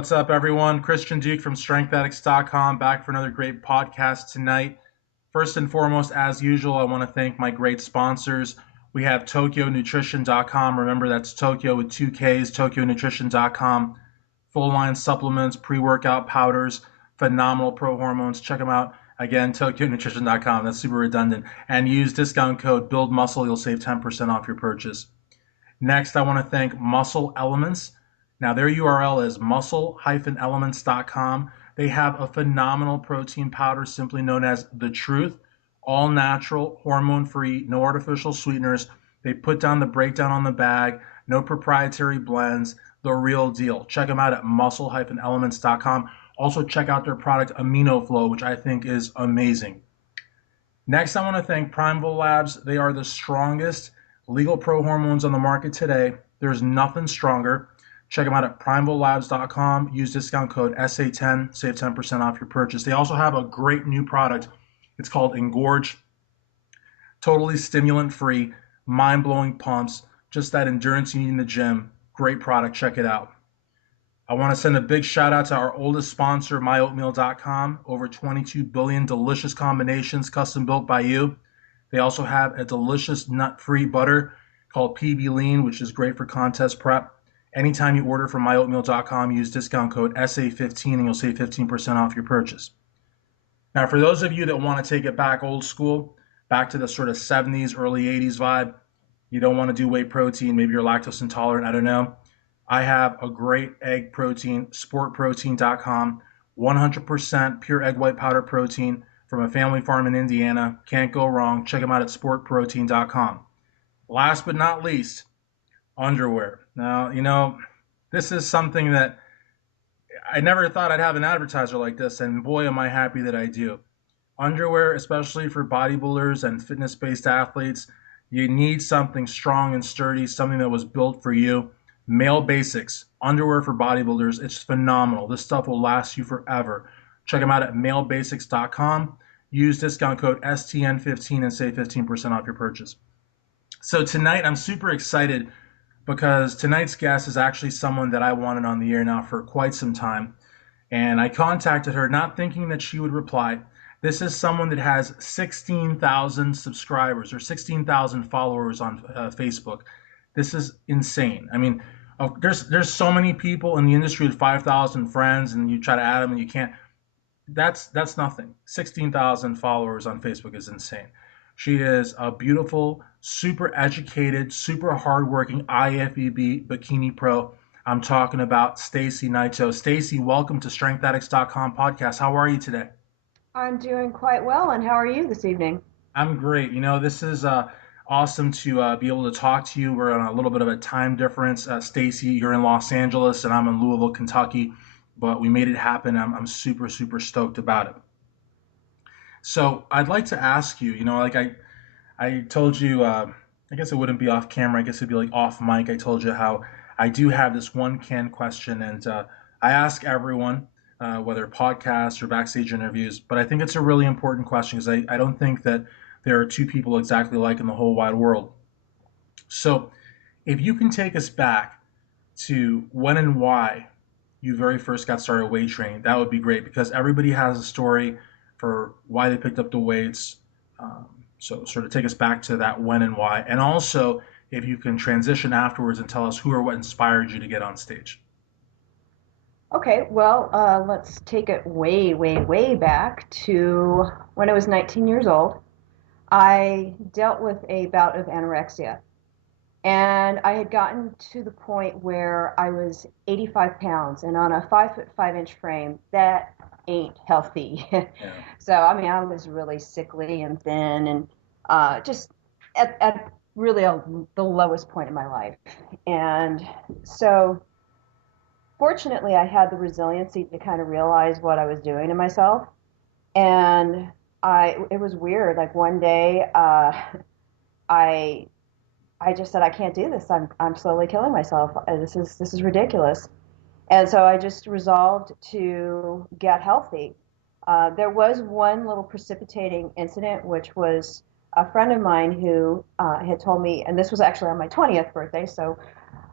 What's up, everyone? Christian Duke from StrengthAddicts.com back for another great podcast tonight. First and foremost, as usual, I want to thank my great sponsors. We have TokyoNutrition.com. Remember, that's Tokyo with two Ks, TokyoNutrition.com. Full line supplements, pre-workout powders, phenomenal pro hormones. Check them out. Again, TokyoNutrition.com. That's super redundant. And use discount code BUILDMUSCLE. You'll save 10% off your purchase. Next, I want to thank Muscle Elements. Now, their URL is muscle-elements.com. They have a phenomenal protein powder simply known as The Truth, all natural, hormone-free, no artificial sweeteners. They put down the breakdown on the bag, no proprietary blends, the real deal. Check them out at muscle-elements.com. Also, check out their product Amino Flow, which I think is amazing. Next, I want to thank Primal Abs. They are the strongest legal pro hormones on the market today. There's nothing stronger. Check them out at primallabs.com. Use discount code SA10, save 10% off your purchase. They also have a great new product. It's called Engorge. Totally stimulant free, mind-blowing pumps, just that endurance you need in the gym. Great product, check it out. I want to send a big shout out to our oldest sponsor, myoatmeal.com. Over 22 billion delicious combinations custom built by you. They also have a delicious nut-free butter called PB Lean, which is great for contest prep. Anytime you order from myoatmeal.com, use discount code SA15 and you'll save 15% off your purchase. Now, for those of you that want to take it back old school, back to the sort of 70s, early 80s vibe, you don't want to do whey protein, maybe you're lactose intolerant, I don't know. I have a great egg protein, sportprotein.com, 100% pure egg white powder protein from a family farm in Indiana. Can't go wrong. Check them out at sportprotein.com. Last but not least, underwear. Now, this is something that I never thought I'd have an advertiser like this, and boy, am I happy that I do. Underwear, especially for bodybuilders and fitness-based athletes, you need something strong and sturdy, something that was built for you. Male Basics, underwear for bodybuilders, it's phenomenal. This stuff will last you forever. Check them out at malebasics.com. Use discount code STN15 and save 15% off your purchase. So tonight, I'm super excited because tonight's guest is actually someone that I wanted on the air now for quite some time. And I contacted her not thinking that she would reply. This is someone that has 16,000 subscribers or 16,000 followers on Facebook. This is insane. I mean, there's so many people in the industry with 5,000 friends, and you try to add them and you can't. That's nothing. 16,000 followers on Facebook is insane. She is a beautiful, super educated, super hardworking IFBB Bikini Pro. I'm talking about STACEY NAITO. STACEY, welcome to StrengthAddicts.com podcast. How are you today? I'm doing quite well, and how are you this evening? I'm great. This is awesome to be able to talk to you. We're on a little bit of a time difference. STACEY, you're in Los Angeles, and I'm in Louisville, Kentucky, but we made it happen. I'm super, super stoked about it. So I'd like to ask you, like I told you, I guess it wouldn't be off camera. I guess it'd be like off mic. I told you how I do have this one canned question, and I ask everyone, whether podcasts or backstage interviews, but I think it's a really important question because I don't think that there are two people exactly alike in the whole wide world. So if you can take us back to when and why you very first got started weight training, that would be great because everybody has a story for why they picked up the weights. Um, so sort of take us back to that when and why. And also, if you can transition afterwards and tell us who or what inspired you to get on stage. Okay, well, let's take it way, way, way back to when I was 19 years old. I dealt with a bout of anorexia, and I had gotten to the point where I was 85 pounds, and on a 5'5" frame, that ain't healthy. Yeah. So, I mean, I was really sickly and thin, and just at really the lowest point in my life. And so, fortunately, I had the resiliency to kind of realize what I was doing to myself. And it was weird. Like one day, I, I just said, I can't do this. I'm slowly killing myself. This is ridiculous. And so I just resolved to get healthy. There was one little precipitating incident, which was a friend of mine who had told me, and this was actually on my 20th birthday, so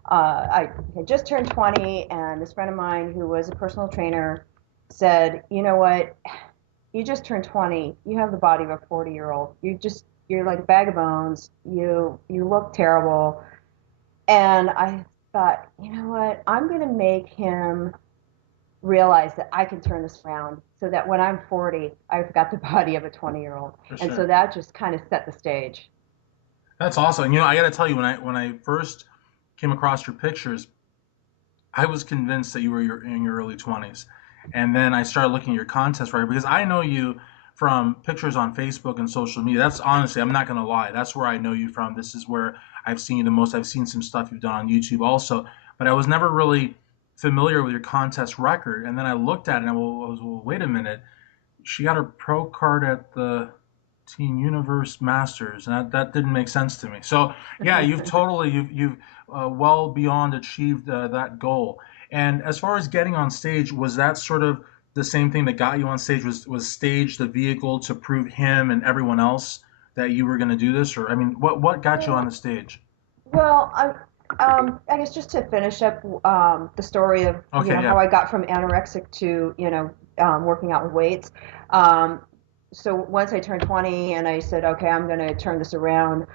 I had just turned 20, and this friend of mine who was a personal trainer said, "You know what? You just turned 20. You have the body of a 40-year-old. You're like a bag of bones. You look terrible." And I thought, you know what? I'm going to make him realize that I can turn this around so that when I'm 40, I've got the body of a 20-year-old. For And so sure. that just kind of set the stage. That's awesome. And, I got to tell you, when I first came across your pictures, I was convinced that you were in your early 20s. And then I started looking at your contest record because I know you from pictures on Facebook and social media. That's honestly, I'm not going to lie. That's where I know you from. This is where I've seen you the most. I've seen some stuff you've done on YouTube also, but I was never really familiar with your contest record. And then I looked at it and I was, well, wait a minute. She got her pro card at the Team Universe Masters, and that didn't make sense to me. So yeah, you've well beyond achieved that goal. And as far as getting on stage, was that sort of the same thing that got you on stage? Was stage the vehicle to prove him and everyone else that you were going to do this, or I mean, what got you on Well, the stage? well, I guess just to finish up the story of Okay, how yeah, I got from anorexic to working out with weights. Um, so once I turned 20 and I said, okay, I'm going to turn this around,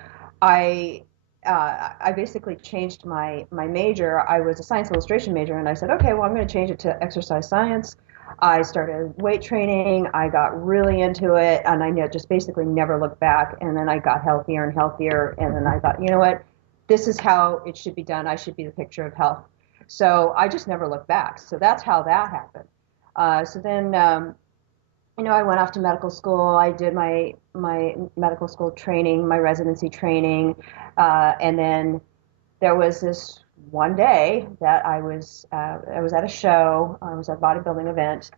I I basically changed my major. I was a science illustration major, and I said, okay, well, I'm going to change it to exercise science. I started weight training. I got really into it, and just basically never looked back. And then I got healthier and healthier, and then I thought, you know what? This is how it should be done. I should be the picture of health. So I just never looked back. So that's how that happened. So then I went off to medical school. I did my medical school training, my residency training, and then there was this one day that I was at a show. I was at a bodybuilding event,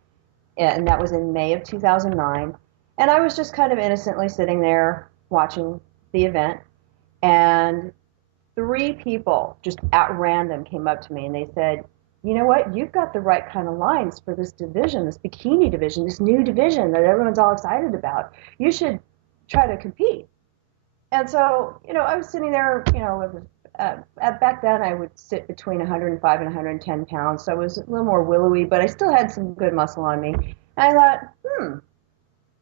and that was in May of 2009. And I was just kind of innocently sitting there watching the event, and three people just at random came up to me and they said, "You know what? You've got the right kind of lines for this division, this bikini division, this new division that everyone's all excited about. You should try to compete." And so, I was sitting there, back then I would sit between 105 and 110 pounds. So I was a little more willowy, but I still had some good muscle on me. And I thought,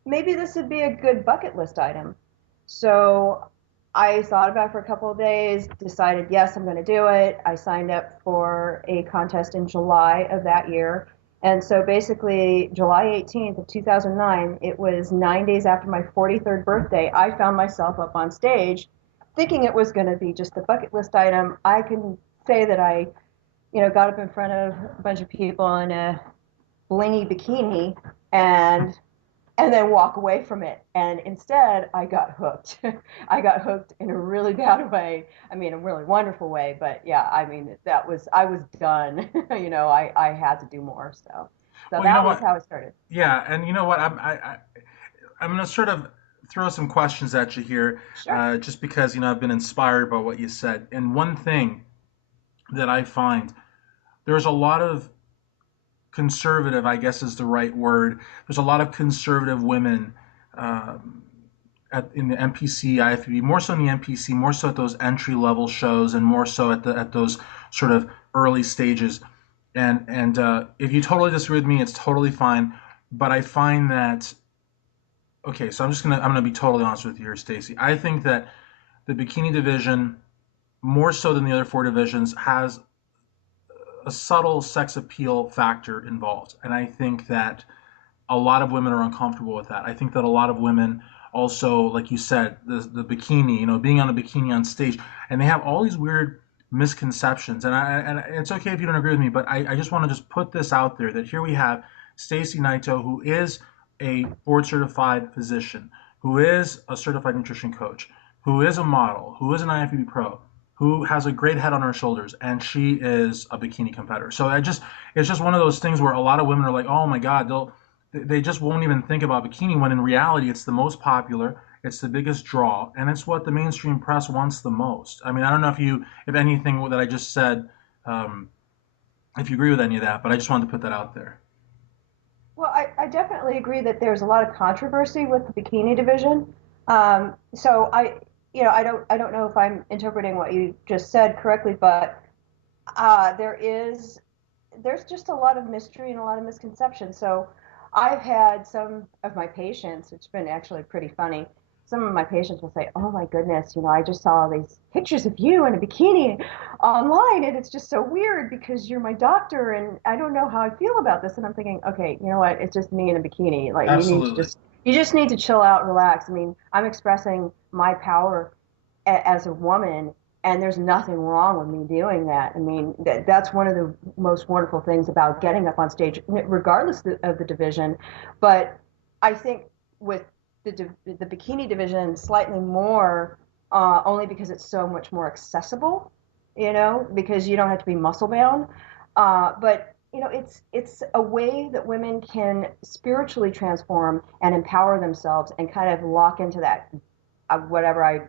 maybe this would be a good bucket list item. So I thought about it for a couple of days, decided, yes, I'm going to do it. I signed up for a contest in July of that year. And so basically, July 18th of 2009, it was 9 days after my 43rd birthday, I found myself up on stage thinking it was going to be just a bucket list item. I can say that I, got up in front of a bunch of people in a blingy bikini and then walk away from it. And instead, I got hooked. I got hooked in a really bad way. I mean, a really wonderful way, but yeah, I mean, I was done. I had to do more. So well, you know that was what? how it started. Yeah, and you know what? I'm going to sort of throw some questions at you here, Sure. just because I've been inspired by what you said. And one thing that I find, there's a lot of conservative, I guess is the right word. There's a lot of conservative women um, in the NPC, IFBB, more so in the NPC, more so at those entry level shows, and more so at those sort of early stages. And if you totally disagree with me, it's totally fine. But I find that, okay, so I'm gonna be totally honest with you here, Stacy. I think that the bikini division, more so than the other four divisions, has a subtle sex appeal factor involved, and I think that a lot of women are uncomfortable with that. I think that a lot of women also, like you said, the bikini, being on a bikini on stage, and they have all these weird misconceptions. And it's okay if you don't agree with me, but I just want to just put this out there that here we have STACEY NAITO, who is a board certified physician, who is a certified nutrition coach, who is a model, who is an IFBB pro, who has a great head on her shoulders, and she is a bikini competitor. So it's just one of those things where a lot of women are like, oh my God, they just won't even think about bikini, when in reality it's the most popular, it's the biggest draw, and it's what the mainstream press wants the most. I mean, I don't know if anything that I just said, um, if you agree with any of that, but I just wanted to put that out there. Well, I definitely agree that there's a lot of controversy with the bikini division. So I don't know if I'm interpreting what you just said correctly, but There is, there's just a lot of mystery and a lot of misconception. So I've had some of my patients, it's been actually pretty funny. Some of my patients will say, "Oh my goodness, you know, I just saw these pictures of you in a bikini online, and it's just so weird because you're my doctor, and I don't know how I feel about this." And I'm thinking, okay, you know what? It's just me in a bikini. Like Absolutely. you just need to chill out and relax. I mean, I'm expressing my power as a woman, and there's nothing wrong with me doing that. I mean, that's one of the most wonderful things about getting up on stage, regardless of the division. But I think with the bikini division, slightly more, only because it's so much more accessible, you know, because you don't have to be muscle bound. But you know, it's a way that women can spiritually transform and empower themselves and kind of lock into that, whatever I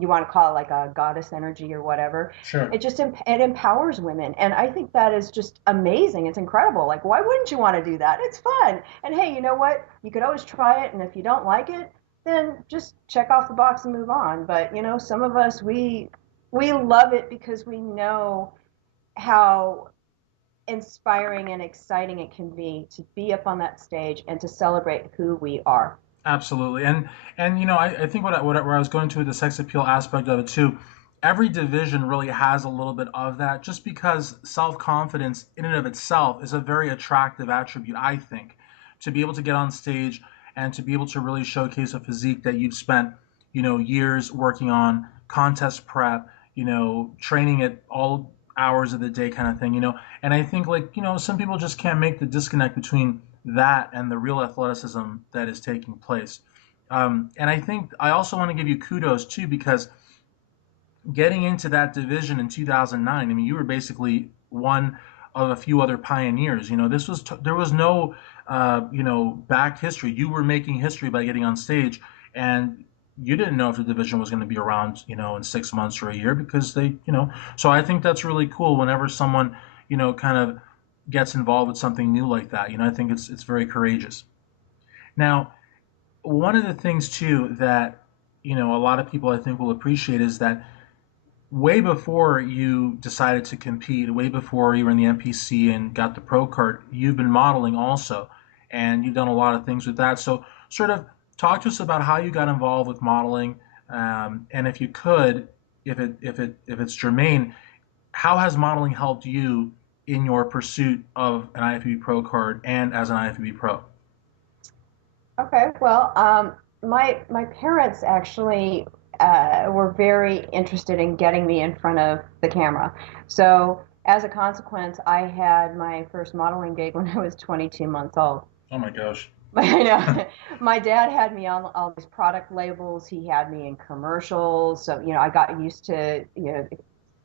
you want to call it, like a goddess energy or whatever. Sure. It just it empowers women, and I think that is just amazing. It's incredible. Like, why wouldn't you want to do that? It's fun. And hey, you know what, you could always try it, and if you don't like it, then just check off the box and move on. But you know, some of us, we love it because we know how inspiring and exciting it can be up on that stage and to celebrate who we are. Absolutely. And you know, I think where I was going to with the sex appeal aspect of it too, every division really has a little bit of that, just because self-confidence in and of itself is a very attractive attribute, I think, to be able to get on stage and to be able to really showcase a physique that you've spent, you know, years working on, contest prep, you know, training at all hours of the day kind of thing, you know. And I think, like, you know, some people just can't make the disconnect between that and the real athleticism that is taking place. And I think I also want to give you kudos too, because getting into that division in 2009, I mean, you were basically one of a few other pioneers. You know, there was no, you know, back history. You were making history by getting on stage, and you didn't know if the division was going to be around, you know, in 6 months or a year, because they, you know. So I think that's really cool whenever someone, you know, kind of gets involved with something new like that. You know, I think it's very courageous. Now, one of the things too that, you know, a lot of people I think will appreciate is that way before you decided to compete, way before you were in the NPC and got the pro card, you've been modeling also, and you've done a lot of things with that. So, sort of talk to us about how you got involved with modeling, and if you could, if it's germane, how has modeling helped you in your pursuit of an IFBB pro card and as an IFBB pro? Okay, well, my parents actually were very interested in getting me in front of the camera. So as a consequence, I had my first modeling gig when I was 22 months old. Oh my gosh. I know. My dad had me on all these product labels. He had me in commercials. So, you know, I got used to, you know,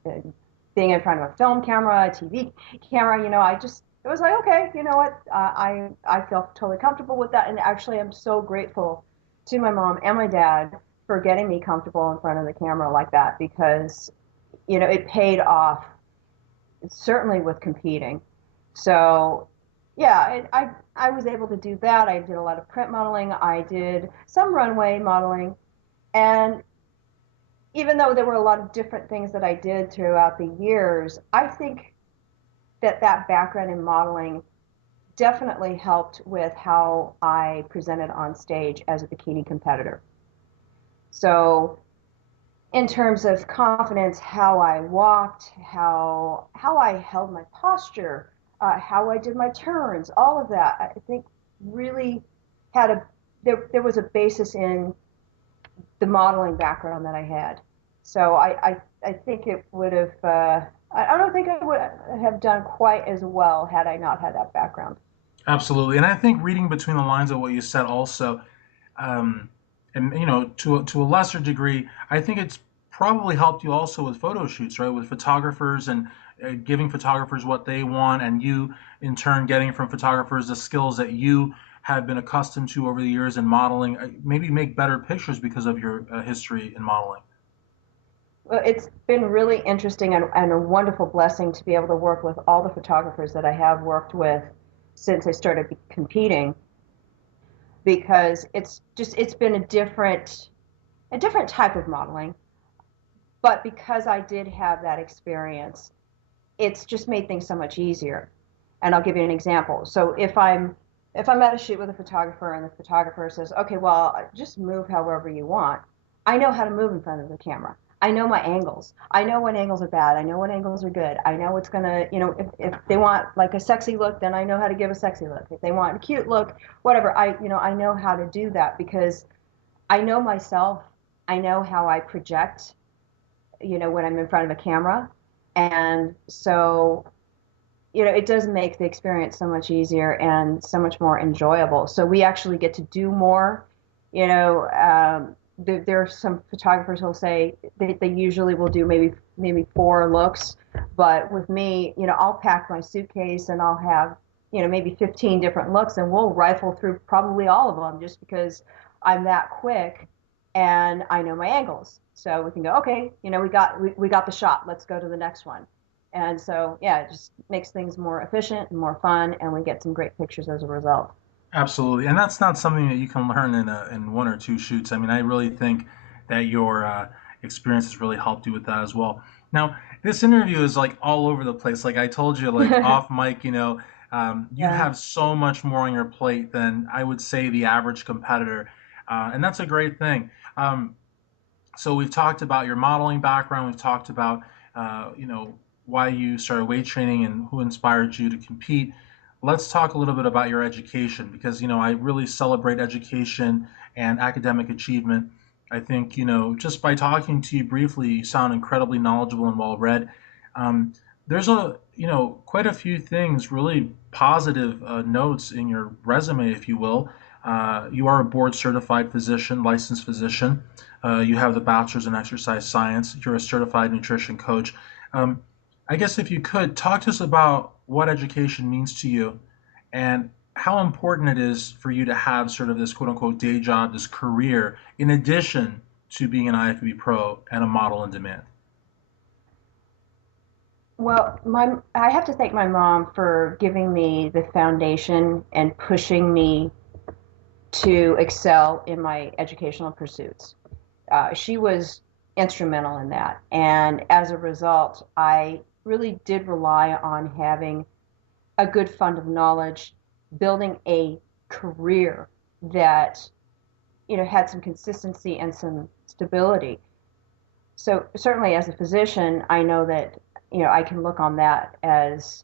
uh, being in front of a film camera, a TV camera. You know, it was like, okay, you know what? I feel totally comfortable with that. And actually, I'm so grateful to my mom and my dad for getting me comfortable in front of the camera like that, because, you know, it paid off, certainly with competing. So yeah, I was able to do that. I did a lot of print modeling. I did some runway modeling, and even though there were a lot of different things that I did throughout the years, I think that background in modeling definitely helped with how I presented on stage as a bikini competitor. So in terms of confidence, how I walked, how I held my posture, how I did my turns, all of that, I think really had a there was a basis in the modeling background that I had. So I think it would have I don't think I would have done quite as well had I not had that background. Absolutely. And I think reading between the lines of what you said also, um, and you know, to a lesser degree, I think it's probably helped you also with photo shoots, right? With photographers and giving photographers what they want, and you in turn getting from photographers the skills that you have been accustomed to over the years in modeling. Maybe make better pictures because of your history in modeling. Well, it's been really interesting and a wonderful blessing to be able to work with all the photographers that I have worked with since I started competing, because it's been a different type of modeling, but because I did have that experience, it's just made things so much easier. And I'll give you an example. So if I'm at a shoot with a photographer and the photographer says, okay, well, just move however you want, I know how to move in front of the camera. I know my angles. I know when angles are bad. I know when angles are good. I know what's gonna, if they want like a sexy look, then I know how to give a sexy look. If they want a cute look, whatever, I know how to do that because I know myself. I know how I project, when I'm in front of a camera. And so, it does make the experience so much easier and so much more enjoyable. So we actually get to do more. There are some photographers who'll say they usually will do maybe 4 looks, but with me, I'll pack my suitcase and I'll have maybe 15 different looks, and we'll rifle through probably all of them just because I'm that quick and I know my angles. So we can go, okay, we got the shot. Let's go to the next one. And so, yeah, it just makes things more efficient and more fun, and we get some great pictures as a result. Absolutely, and that's not something that you can learn in 1 or 2 shoots. I mean, I really think that your experience has really helped you with that as well. Now, this interview is like all over the place. Like I told you, like off mic, you Yeah. have so much more on your plate than I would say the average competitor, and that's a great thing. So we've talked about your modeling background. We've talked about, why you started weight training and who inspired you to compete. Let's talk a little bit about your education because, I really celebrate education and academic achievement. I think, just by talking to you briefly, you sound incredibly knowledgeable and well read. There's quite a few things, really positive notes in your resume, if you will. You are a board certified physician, licensed physician. You have the bachelor's in exercise science. You're a certified nutrition coach. Um, I guess if you could talk to us about what education means to you and how important it is for you to have sort of this quote unquote day job, this career, in addition to being an IFBB pro and a model in demand. Well, I have to thank my mom for giving me the foundation and pushing me to excel in my educational pursuits. She was instrumental in that. And as a result, I really did rely on having a good fund of knowledge, building a career that, had some consistency and some stability. So certainly as a physician, I know that, I can look on that as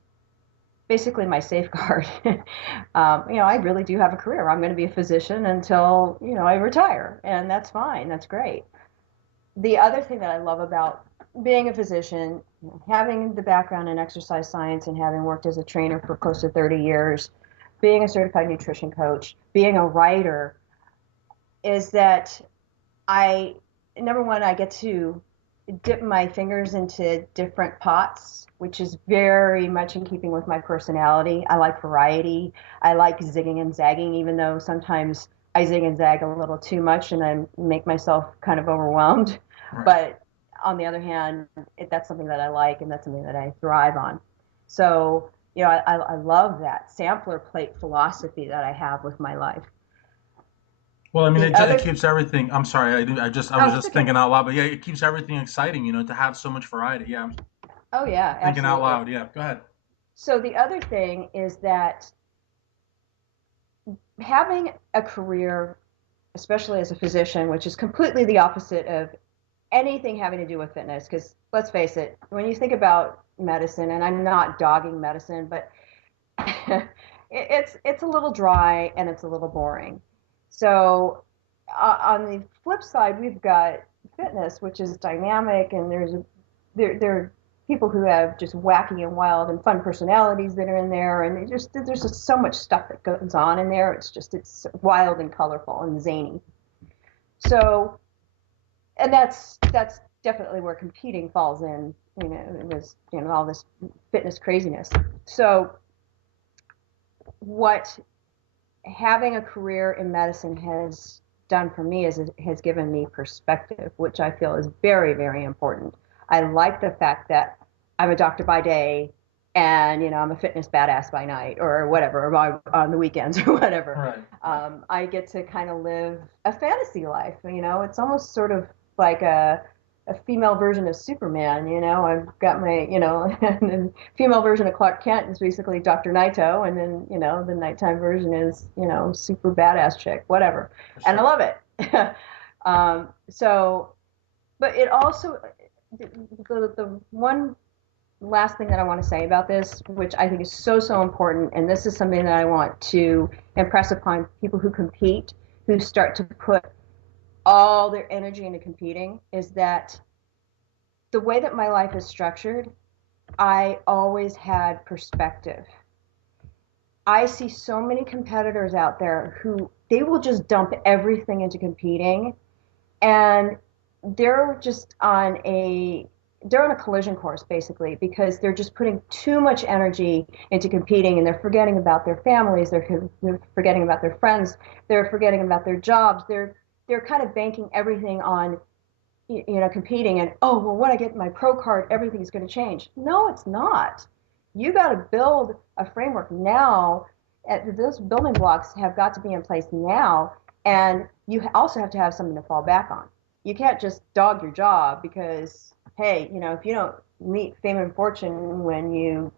basically my safeguard. I really do have a career. I'm going to be a physician until, I retire, and that's fine. That's great. The other thing that I love about being a physician, having the background in exercise science and having worked as a trainer for close to 30 years, being a certified nutrition coach, being a writer, is that I, number one, I get to dip my fingers into different pots, which is very much in keeping with my personality. I like variety. I like zigging and zagging, even though sometimes I zig and zag a little too much and I make myself kind of overwhelmed. Right. But on the other hand, that's something that I like and that's something that I thrive on. So, I love that sampler plate philosophy that I have with my life. Well, I mean, The it other, keeps everything. I'm sorry, I was oh, it's just okay. thinking out loud, but yeah, it keeps everything exciting, to have so much variety. Yeah, I'm Oh, yeah, thinking out absolutely. loud. Yeah, go ahead. So the other thing is that having a career, especially as a physician, which is completely the opposite of anything having to do with fitness, because let's face it, when you think about medicine, and I'm not dogging medicine, but it's a little dry and it's a little boring. So on the flip side, we've got fitness, which is dynamic, and there are people who have just wacky and wild and fun personalities that are in there, and there's just so much stuff that goes on in there. It's wild and colorful and zany. So, and that's definitely where competing falls in. It was all this fitness craziness. So, what having a career in medicine has done for me is it has given me perspective, which I feel is very, very important. I like the fact that I'm a doctor by day and I'm a fitness badass by night or whatever, or on the weekends or whatever. Right. I get to kind of live a fantasy life. It's almost sort of like a a female version of Superman, I've got my, and then female version of Clark Kent is basically Dr. Naito, and then, the nighttime version is, super badass chick, whatever. For And I sure. love it. So, but it also, the one last thing that I want to say about this, which I think is so, so important, and this is something that I want to impress upon people who compete, who start to put all their energy into competing, is that the way that my life is structured, I always had perspective. I see so many competitors out there who they will just dump everything into competing, and they're just on a they're on a collision course basically, because they're just putting too much energy into competing, and they're forgetting about their families, they're forgetting about their friends, they're forgetting about their jobs, they're kind of banking everything on competing, and oh well, when I get my pro card everything's going to change. No, it's not. You got to build a framework now. Those building blocks have got to be in place now, and you also have to have something to fall back on. You can't just dog your job because, hey, if you don't meet fame and fortune when you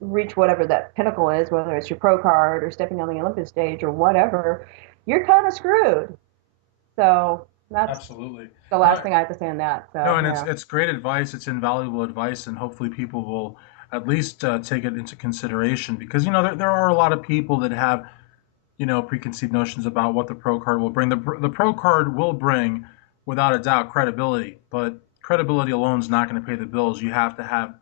reach whatever that pinnacle is, whether it's your pro card or stepping on the Olympic stage or whatever, you're kind of screwed. So that's Absolutely. the last No, thing I have to say on that. no, So and it's yeah. it's great advice. It's invaluable advice, and hopefully people will at least take it into consideration because there are a lot of people that have preconceived notions about what the pro card will bring. The pro card will bring, without a doubt, credibility, but credibility alone is not going to pay the bills. You have to have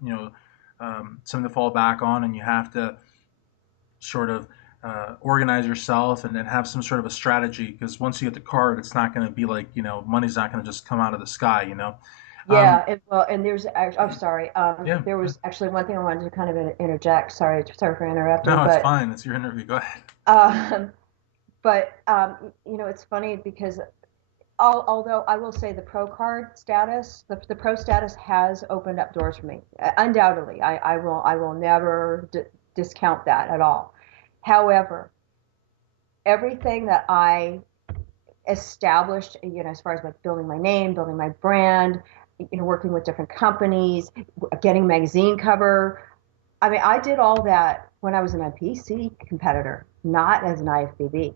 something to fall back on, and you have to sort of organize yourself and then have some sort of a strategy because once you get the card, it's not going to be like money's not going to just come out of the sky. Um, Yeah, well, and there's I'm sorry. yeah, There was actually one thing I wanted to kind of interject. Sorry for interrupting, no, it's fine. It's your interview. Go ahead. um, it's funny because although I will say the pro card status, the pro status has opened up doors for me. Undoubtedly, I will never discount that at all. However, everything that I established, as far as like building my name, building my brand, working with different companies, getting magazine cover. I mean, I did all that when I was an NPC competitor, not as an IFBB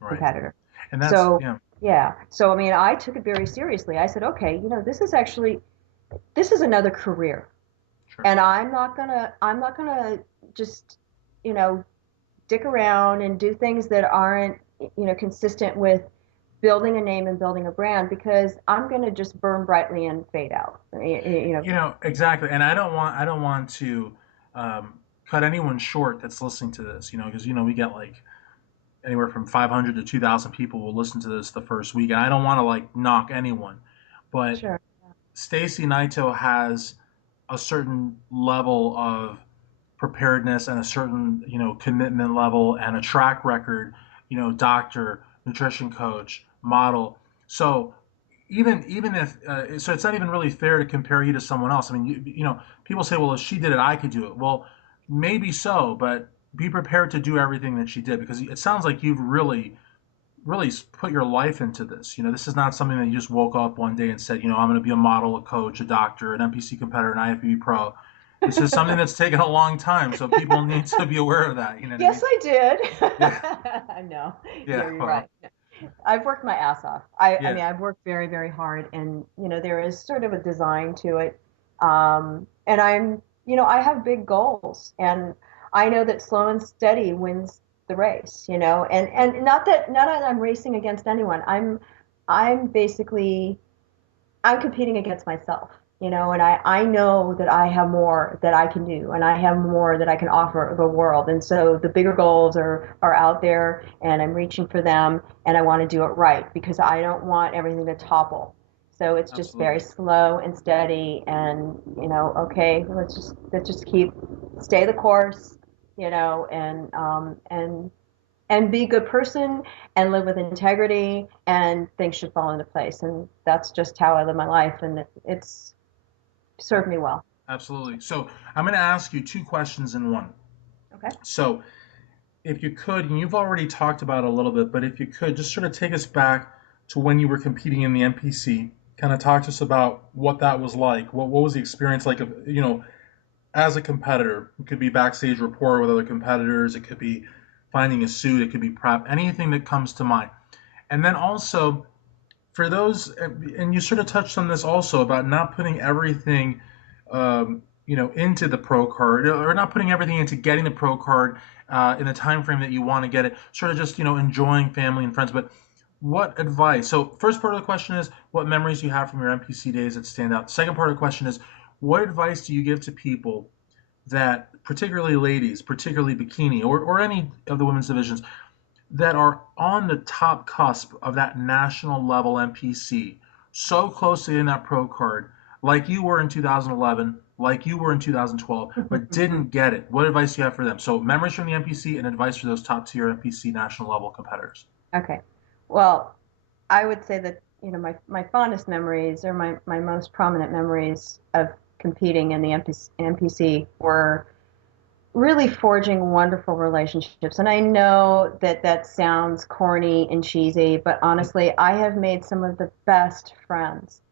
Right, competitor. and that's So, yeah, yeah. So, I mean, I took it very seriously. I said, okay, this is another career. sure. And I'm not gonna just, you know, dick around and do things that aren't, consistent with building a name and building a brand, because I'm going to just burn brightly and fade out. Exactly, and I don't want to um, cut anyone short that's listening to this, because we get like anywhere from 500 to 2,000 people will listen to this the first week, and I don't want to like knock anyone, but Sure. Stacy Naito has a certain level of preparedness and a certain commitment level and a track record, doctor, nutrition coach, model. So even if so it's not even really fair to compare you to someone else. I mean, people say, well, if she did it, I could do it. Well, maybe so, but be prepared to do everything that she did because it sounds like you've really put your life into this. This is not something that you just woke up one day and said, I'm going to be a model, a coach, a doctor, an NPC competitor, an IFBB pro. This is something that's taken a long time, so people need to be aware of that. You know what I Yes, mean? I Yeah, did. No, yeah, you're well, right. I've worked my ass off. I yeah, mean, I've worked very, very hard, and there is sort of a design to it. And I have big goals, and I know that slow and steady wins the race. And not that I'm racing against anyone. I'm basically I'm competing against myself, and I know that I have more that I can do, and I have more that I can offer the world. And so the bigger goals are out there, and I'm reaching for them, and I want to do it right because I don't want everything to topple. So it's just very absolutely. slow and steady, and okay, let's just keep stay the course, and be a good person and live with integrity, and things should fall into place. And that's just how I live my life, and it's served me well. Absolutely. So I'm going to ask you two questions in one. Okay. So if you could, and you've already talked about it a little bit, but if you could just sort of take us back to when you were competing in the NPC. kind of talk to us about what that was like. What was the experience like of, as a competitor? It could be backstage rapport with other competitors. It could be finding a suit. It could be prep. Anything that comes to mind. And then also for those, and you sort of touched on this also about not putting everything, into the pro card, or not putting everything into getting the pro card in the time frame that you want to get it. Sort of just enjoying family and friends. But what advice? So first part of the question is what memories you have from your NPC days that stand out. Second part of the question is what advice do you give to people that, particularly ladies, particularly bikini or any of the women's divisions, that are on the top cusp of that national level NPC, so close to getting that pro card, like you were in 2011, like you were in 2012, but didn't get it? What advice do you have for them? So memories from the NPC and advice for those top tier NPC national level competitors. Okay. Well, I would say that, my fondest memories, or my most prominent memories of competing in the NPC were really forging wonderful relationships. And I know that that sounds corny and cheesy, but honestly, I have made some of the best friends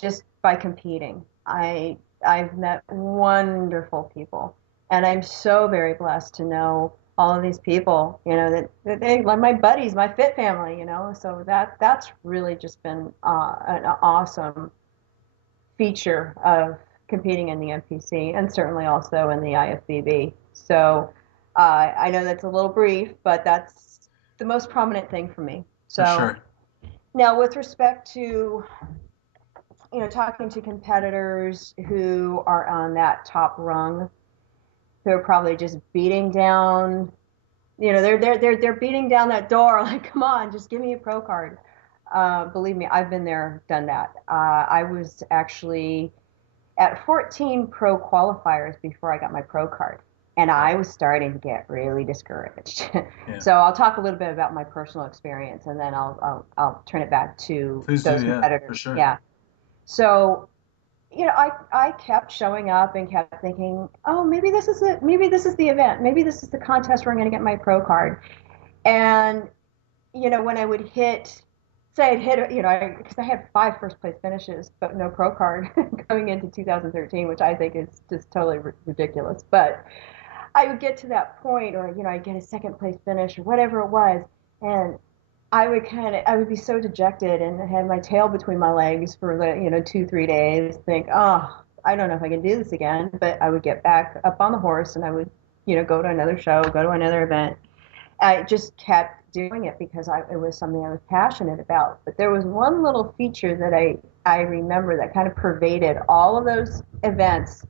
just by competing. I've met wonderful people, and I'm so very blessed to know all of these people. That they like my buddies, my fit family. So that's really just been an awesome feature of competing in the NPC, and certainly also in the IFBB. So I know that's a little brief, but that's the most prominent thing for me. For So sure. now, with respect to talking to competitors who are on that top rung, who are probably just beating down, they're beating down that door like, come on, just give me a pro card. Believe me, I've been there, done that. I was actually at 14 pro qualifiers before I got my pro card. And I Wow. was starting to get really discouraged. Yeah. So I'll talk a little bit about my personal experience, and then I'll turn it back to Please do. those Yeah, for competitors. sure. Yeah. So I kept showing up and kept thinking, oh, maybe this is it. Maybe this is the event. Maybe this is the contest where I'm going to get my pro card. And when I would hit, say I'd hit, because I had 5 first place finishes, but no pro card going into 2013, which I think is just totally ridiculous. But I would get to that point, or I'd get a second place finish or whatever it was, and I would be so dejected and have my tail between my legs for the 2 3 days. Think, oh, I don't know if I can do this again. But I would get back up on the horse and I would go to another show, go to another event. I just kept doing it because it was something I was passionate about. But there was one little feature that I remember that kind of pervaded all of those events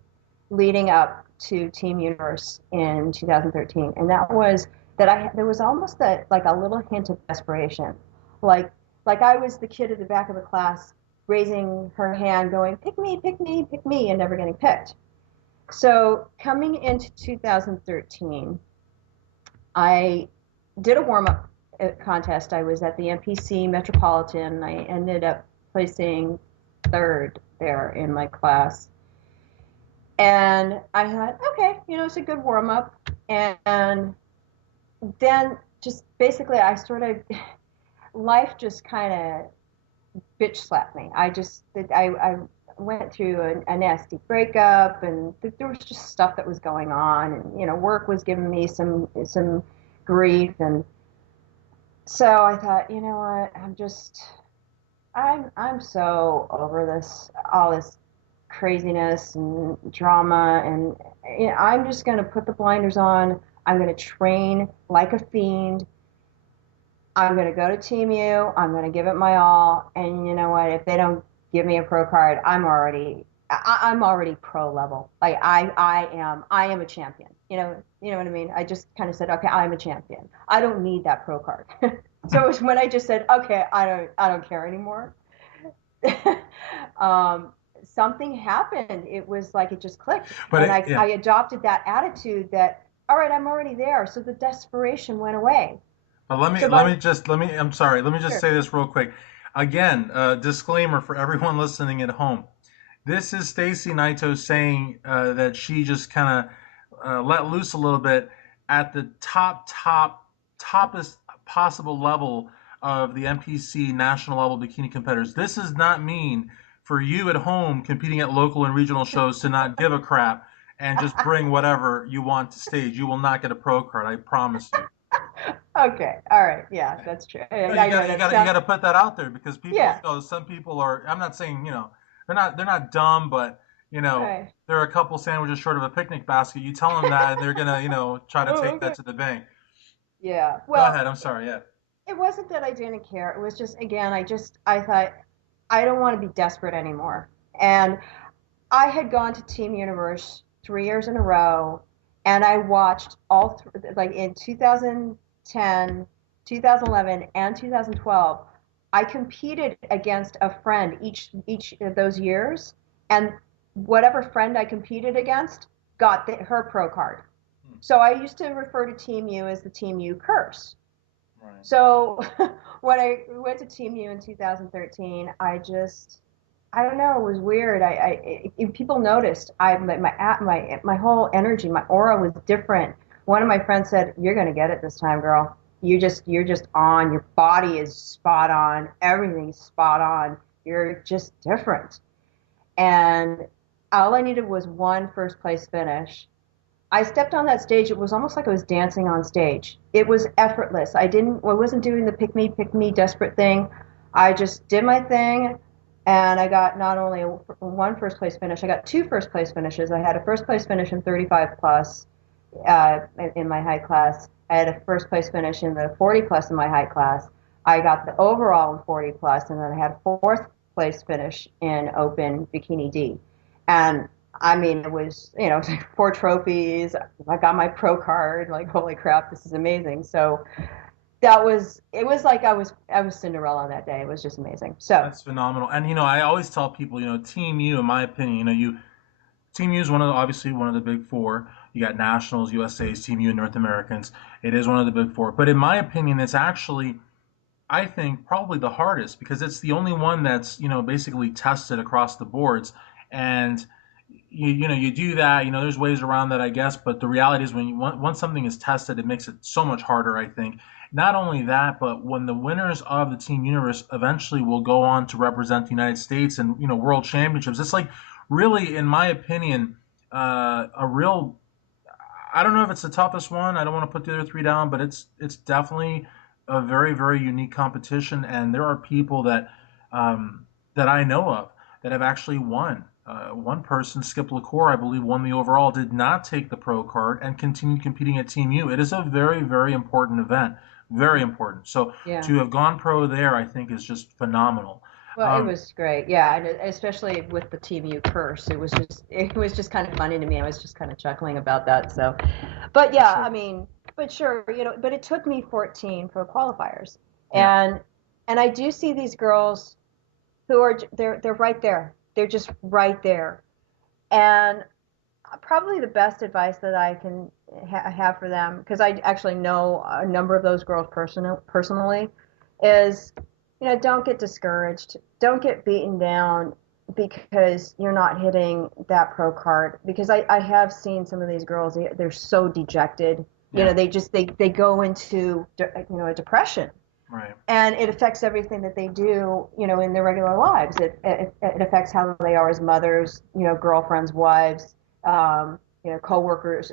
leading up to Team Universe in 2013, and that was that there was almost like a little hint of desperation, like like I was the kid at the back of the class raising her hand, going, pick me, and never getting picked. So coming into 2013, I did a warm up contest. I was at the NPC Metropolitan. I ended up placing third there in my class. And I thought, okay, it's a good warm up. And then just basically, life just kind of bitch slapped me. I went through a nasty breakup, and there was just stuff that was going on. And, work was giving me some grief. And so I thought, you know what, I'm so over all this craziness and drama, and I'm just going to put the blinders on. I'm going to train like a fiend. I'm going to go to Team U. I'm going to give it my all. And you know what? If they don't give me a pro card, I'm already pro level. Like I am a champion. You know what I mean? I just kind of said, okay, I'm a champion. I don't need that pro card. So it was when I just said, okay, I don't care anymore. um, Something happened. It was like it just clicked, But and yeah. I adopted that attitude that, all right, I'm already there. So the desperation went away. But let me So let by me just let me I'm sorry, let me just sure, say this real quick. Again, disclaimer for everyone listening at home. This is STACEY NAITO saying that she just kind of let loose a little bit at the toppest possible level of the NPC national level bikini competitors. This does not mean for you at home competing at local and regional shows to not give a crap and just bring whatever you want to stage. You will not get a pro card, I promise you. Okay. All right. Yeah, that's true. No, I know that you sounds. gotta put that out there because people, Yeah. some people are. I'm not saying, they're not dumb, but Right. they're a couple sandwiches short of a picnic basket. You tell them that, and they're gonna, try to Oh, take that okay. to the bank. Yeah. Go Well, ahead. I'm sorry. Yeah. it wasn't that I didn't care. It was just, again, I thought I don't want to be desperate anymore. And I had gone to Team Universe 3 years in a row, and I watched like in 2010, 2011, and 2012. I competed against a friend each of those years, and whatever friend I competed against got her pro card. Hmm. So I used to refer to Team U as the Team U curse. Right. So when I went to Team U in 2013, I don't know, it was weird. People noticed my whole energy, my aura was different. One of my friends said, "You're gonna get it this time, girl. You're just on. Your body is spot on. Everything's spot on. You're just different." And all I needed was one first place finish. I stepped on that stage. It was almost like I was dancing on stage. It was effortless. I wasn't doing the pick me, desperate thing. I just did my thing, and I got not only one first place finish, I got two first place finishes. I had a first place finish in 35 plus in my height class. I had a first place finish in the 40 plus in my height class. I got the overall in 40 plus, and then I had a fourth place finish in open bikini D. And I mean, it was, like 4 trophies. I got my pro card. Like, holy crap, this is amazing. So it was like I was Cinderella that day. It was just amazing. So, That's phenomenal. And I always tell people, Team U, in my opinion, Team U is obviously one of the big four. You got Nationals, USA's, Team U, and North Americans. It is one of the big four. But in my opinion, it's actually, I think, probably the hardest because it's the only one that's, basically tested across the boards. And you do that. There's ways around that, I guess. But the reality is, once something is tested, it makes it so much harder. I think. Not only that, but when the winners of the Team Universe eventually will go on to represent the United States and world championships, it's like really, in my opinion, a real. I don't know if it's the toughest one. I don't want to put the other three down, but it's definitely a very very unique competition, and there are people that I know of that have actually won. One person, Skip LaCour, I believe, won the overall, did not take the pro card, and continued competing at Team U. It is a very, very important event. Very important. So yeah. to have gone pro there, I think, is just phenomenal. Well, it Um, was great. Yeah, and especially with the TVU curse, it was just kind of funny to me. I was just kind of chuckling about that. So, but for yeah, sure. I mean, but sure, but it took me 14 pro qualifiers. Yeah. And I do see these girls who are they're right there. They're just right there. And probably the best advice that I can have for them, because I actually know a number of those girls personally, is don't get discouraged, don't get beaten down because you're not hitting that pro card. Because I have seen some of these girls, they're so dejected. Yeah. They go into a depression, Right. and it affects everything that they do, in their regular lives. It affects how they are as mothers, girlfriends, wives, coworkers.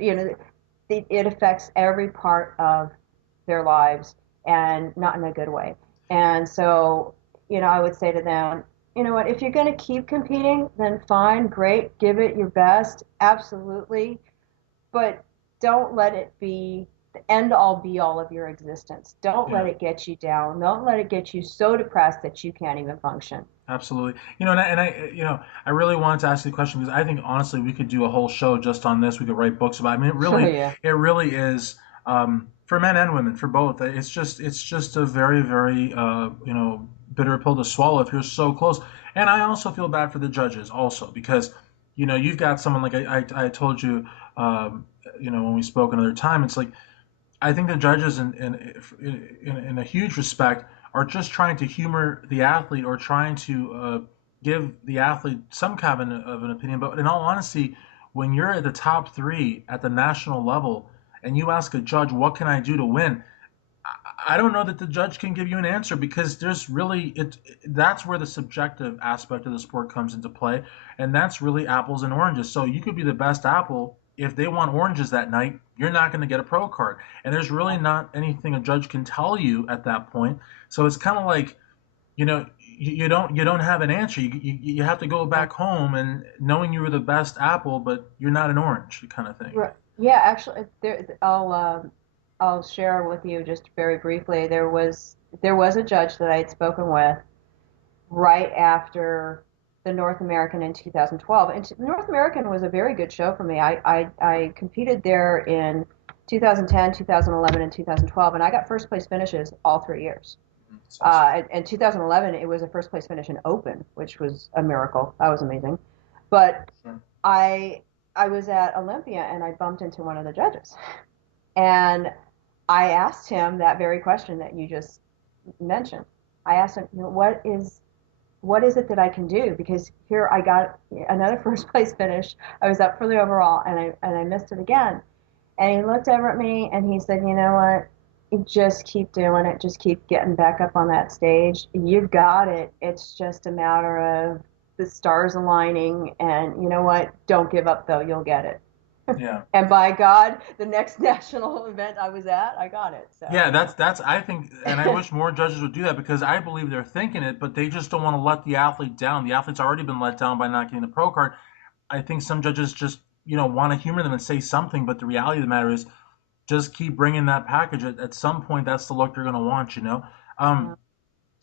It affects every part of their lives, and not in a good way. And so, I would say to them, you know what, if you're going to keep competing, then fine, great, give it your best, absolutely, but don't let it be the end all be all of your existence. Don't let Yeah. it get you down. Don't let it get you so depressed that you can't even function. Absolutely. I really wanted to ask you the question because I think honestly we could do a whole show just on this. We could write books about it. I mean, Oh yeah. it really is for men and women, for both. It's just a very, very, bitter pill to swallow if you're so close. And I also feel bad for the judges also because, you've got someone like I told you, when we spoke another time, it's like I think the judges, in a huge respect, are just trying to humor the athlete or trying to give the athlete some kind of an opinion. But in all honesty, when you're at the top three at the national level and you ask a judge, "What can I do to win?" I don't know that the judge can give you an answer because there's really it. That's where the subjective aspect of the sport comes into play, and that's really apples and oranges. So you could be the best apple. If they want oranges that night, you're not going to get a pro card, and there's really not anything a judge can tell you at that point. So it's kind of like, you don't have an answer. You have to go Yeah. back home and knowing you were the best apple, but you're not an orange, kind of thing. Right. Yeah, actually, I'll share with you just very briefly. There was a judge that I had spoken with right after the North American in 2012, and North American was a very good show for me. I competed there in 2010, 2011, and 2012, and I got first place finishes all 3 years. It's awesome. In 2011, it was a first place finish in Open, which was a miracle. That was amazing. But Sure. I I was at Olympia and I bumped into one of the judges. And I asked him that very question that you just mentioned. I asked him, what is it that I can do? Because here I got another first place finish. I was up for the overall and I missed it again. And he looked over at me and he said, you know what? You just keep doing it. Just keep getting back up on that stage. You've got it. It's just a matter of the stars aligning. And you know what? Don't give up, though. You'll get it. Yeah. And by God, the next national event I was at, I got it. So, Yeah, that's I think, and I wish more judges would do that because I believe they're thinking it, but they just don't want to let the athlete down. The athlete's already been let down by not getting the pro card. I think some judges just, want to humor them and say something, but the reality of the matter is just keep bringing that package. At some point, that's the look they're going to want. yeah.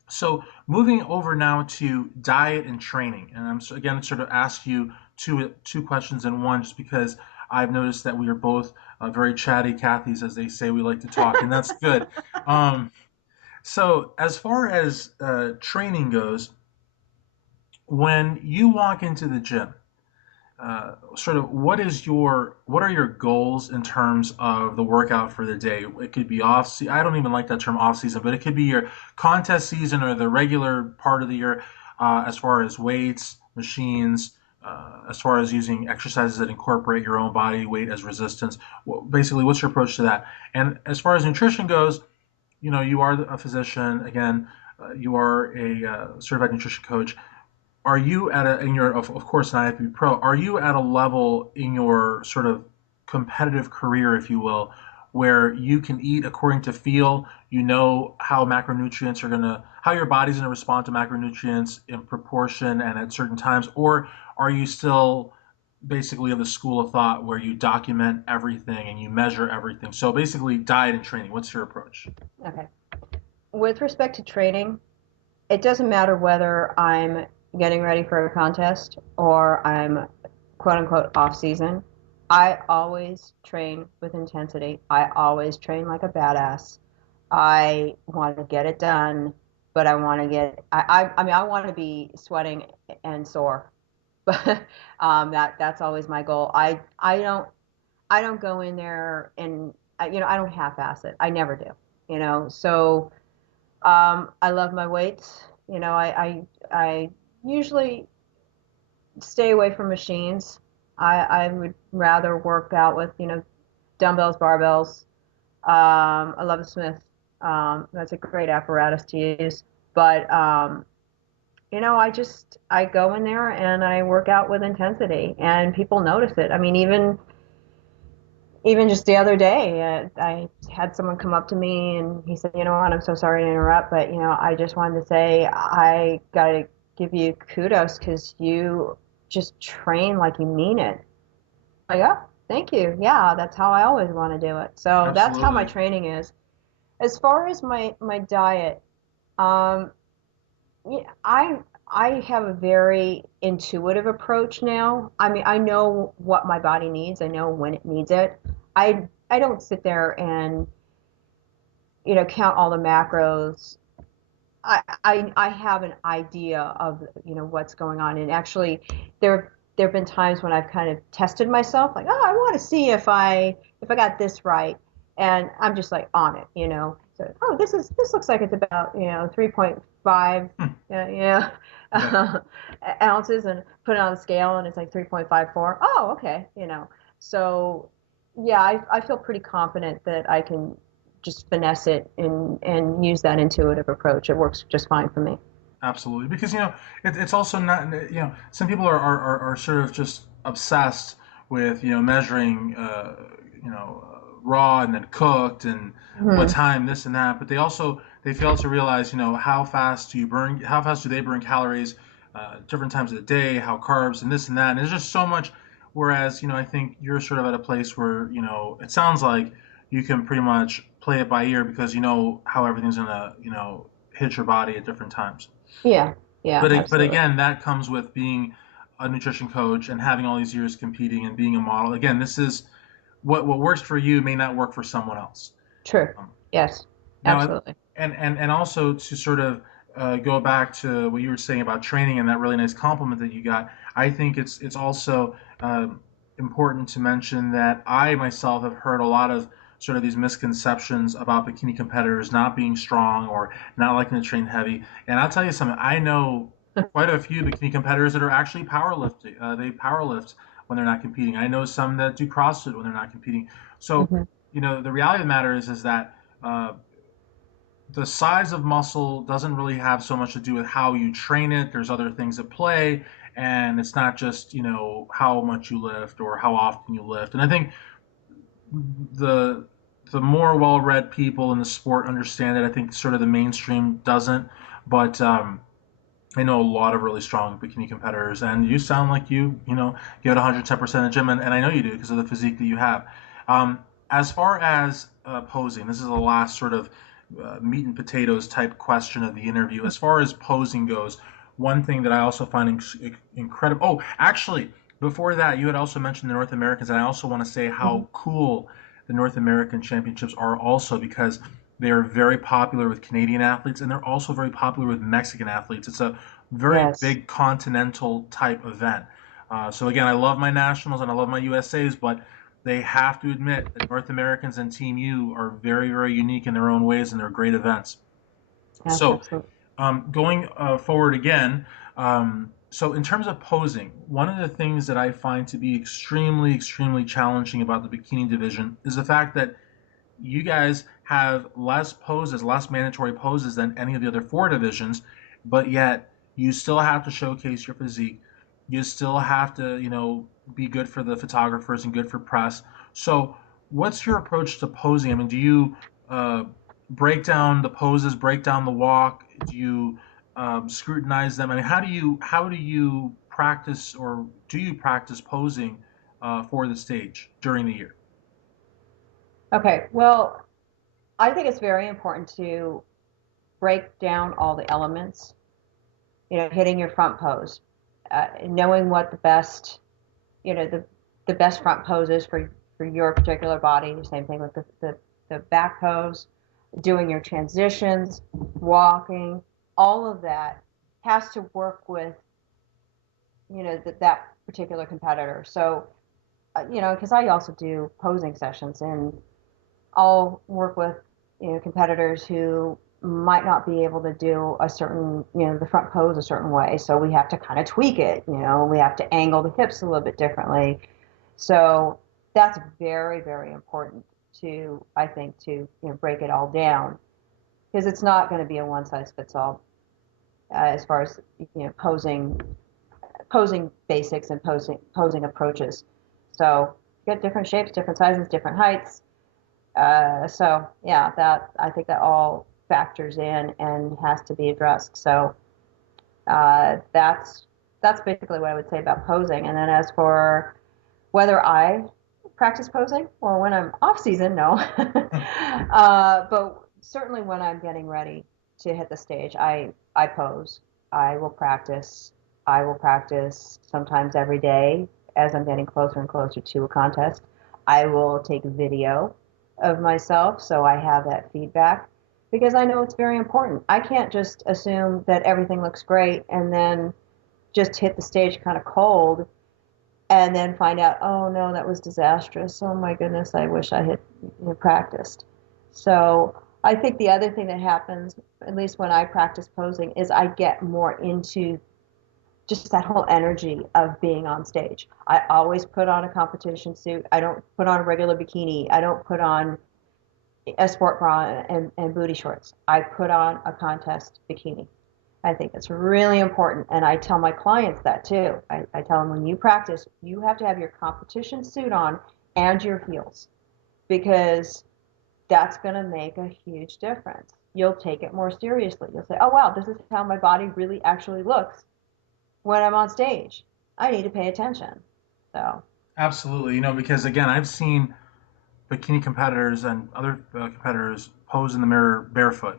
So moving over now to diet and training, and again sort of ask you two questions in one, just because I've noticed that we are both very chatty Cathys, as they say. We like to talk, and that's good. Um, so as far as training goes, when you walk into the gym, sort of what are your goals in terms of the workout for the day? It could be I don't even like that term off season, but it could be your contest season or the regular part of the year, as far as weights, machines, as far as using exercises that incorporate your own body weight as resistance. Basically, what's your approach to that? And as far as nutrition goes, you are a physician. Again, you are a certified nutrition coach. Are you at in your, of course, an IFBB pro, are you at a level in your sort of competitive career, if you will, where you can eat according to feel, how macronutrients how your body's going to respond to macronutrients in proportion and at certain times, or are you still basically of the school of thought where you document everything and you measure everything? So basically, diet and training, what's your approach? Okay. With respect to training, it doesn't matter whether I'm getting ready for a contest or I'm quote unquote off season. I always train with intensity. I always train like a badass. I want to get it done, but I want to I mean, I want to be sweating and sore, but that's always my goal. I don't go in there and, I don't half-ass it. I never do, so. I love my weights. I usually stay away from machines. I would rather work out with, dumbbells, barbells. I love a Smith. That's a great apparatus to use. But, I go in there and I work out with intensity and people notice it. I mean, even just the other day, I had someone come up to me and he said, you know what, I'm so sorry to interrupt, but I just wanted to say I gotta give you kudos because you just train like you mean it. Like, oh, thank you. Yeah, that's how I always want to do it. So that's how my Absolutely. training is. As far as my diet, um, yeah, I have a very intuitive approach now. I mean, I know what my body needs. I know when it needs it. I don't sit there and, count all the macros. I have an idea of, what's going on. And actually there have been times when I've kind of tested myself, like, oh, I want to see if I got this right. And I'm just like on it, So, oh, this looks like it's about, 3.5, Hmm. yeah, Yeah. ounces, and put it on the scale and it's like 3.54. Oh, okay, So yeah, I feel pretty confident that I can just finesse it and use that intuitive approach. It works just fine for me. Absolutely, because it's also not, some people are sort of just obsessed with measuring raw and then cooked and what Hmm. time this and that, but they fail to realize how fast do they burn calories, different times of the day, how carbs and this and that, and there's just so much. Whereas I think you're sort of at a place where it sounds like you can pretty much play it by ear because you know how everything's gonna hit your body at different times. Yeah, yeah, But absolutely. again, that comes with being a nutrition coach and having all these years competing and being a model. Again, this is what works for you may not work for someone else. True. Um, Yes, now, absolutely. and also to sort of go back to what you were saying about training and that really nice compliment that you got. I think it's also important to mention that I myself have heard a lot of sort of these misconceptions about bikini competitors not being strong or not liking to train heavy. And I'll tell you something. I know quite a few bikini competitors that are actually powerlifting. They powerlift when they're not competing. I know some that do CrossFit when they're not competing. So Hmm. the reality of the matter is that uh, the size of muscle doesn't really have so much to do with how you train it. There's other things at play, and it's not just how much you lift or how often you lift. And I think the the more well-read people in the sport understand it. I think sort of the mainstream doesn't, but I know a lot of really strong bikini competitors, and you sound like you give it 110% in the gym, and I know you do because of the physique that you have. As far as posing, this is the last sort of meat and potatoes type question of the interview. As far as posing goes, one thing that I also find incredible. Oh, actually, before that, you had also mentioned the North Americans, and I also want to say Hmm. how cool the North American Championships are also because they are very popular with Canadian athletes and they're also very popular with Mexican athletes. It's a very Yes, big continental type event. So again, I love my nationals and I love my USA's, but they have to admit that North Americans and Team U are very, very unique in their own ways and they're great events. yes, So absolutely. going forward again, so in terms of posing, one of the things that I find to be extremely, extremely challenging about the bikini division is the fact that you guys have less poses, less mandatory poses than any of the other four divisions, but yet you still have to showcase your physique. You still have to, be good for the photographers and good for press. So, what's your approach to posing? I mean, do you uh, break down the poses, break down the walk? Do you scrutinize them? I mean, how do you practice, or do you practice posing for the stage during the year? Okay, well, I think it's very important to break down all the elements, hitting your front pose, knowing what the best, the best front pose is for your particular body. Same thing with the back pose, doing your transitions, walking, all of that has to work with, that particular competitor. So, because I also do posing sessions and I'll work with competitors who might not be able to do a certain the front pose a certain way, so we have to kind of tweak it. We have to angle the hips a little bit differently. So that's very, very important to, I think, to break it all down, because it's not going to be a one size fits all as far as posing basics and posing approaches. So you get different shapes, different sizes, different heights. So yeah, that I think that all factors in and has to be addressed. So that's basically what I would say about posing. And then as for whether I practice posing, well, when I'm off season, no. But certainly when I'm getting ready to hit the stage, I pose. I will practice. I will practice sometimes every day as I'm getting closer and closer to a contest. I will take video of myself so I have that feedback because I know it's very important. I can't just assume that everything looks great and then just hit the stage kind of cold and then find out, oh no, that was disastrous. Oh my goodness, I wish I had practiced. So I think the other thing that happens, at least when I practice posing, is I get more into just that whole energy of being on stage. I always put on a competition suit. I don't put on a regular bikini. I don't put on a sport bra and booty shorts. I put on a contest bikini. I think it's really important. And I tell my clients that too. I tell them when you practice, you have to have your competition suit on and your heels because that's going to make a huge difference. You'll take it more seriously. You'll say, oh, wow, this is how my body really actually looks when I'm on stage. I need to pay attention. So, Absolutely. Because again, I've seen bikini competitors and other competitors pose in the mirror barefoot.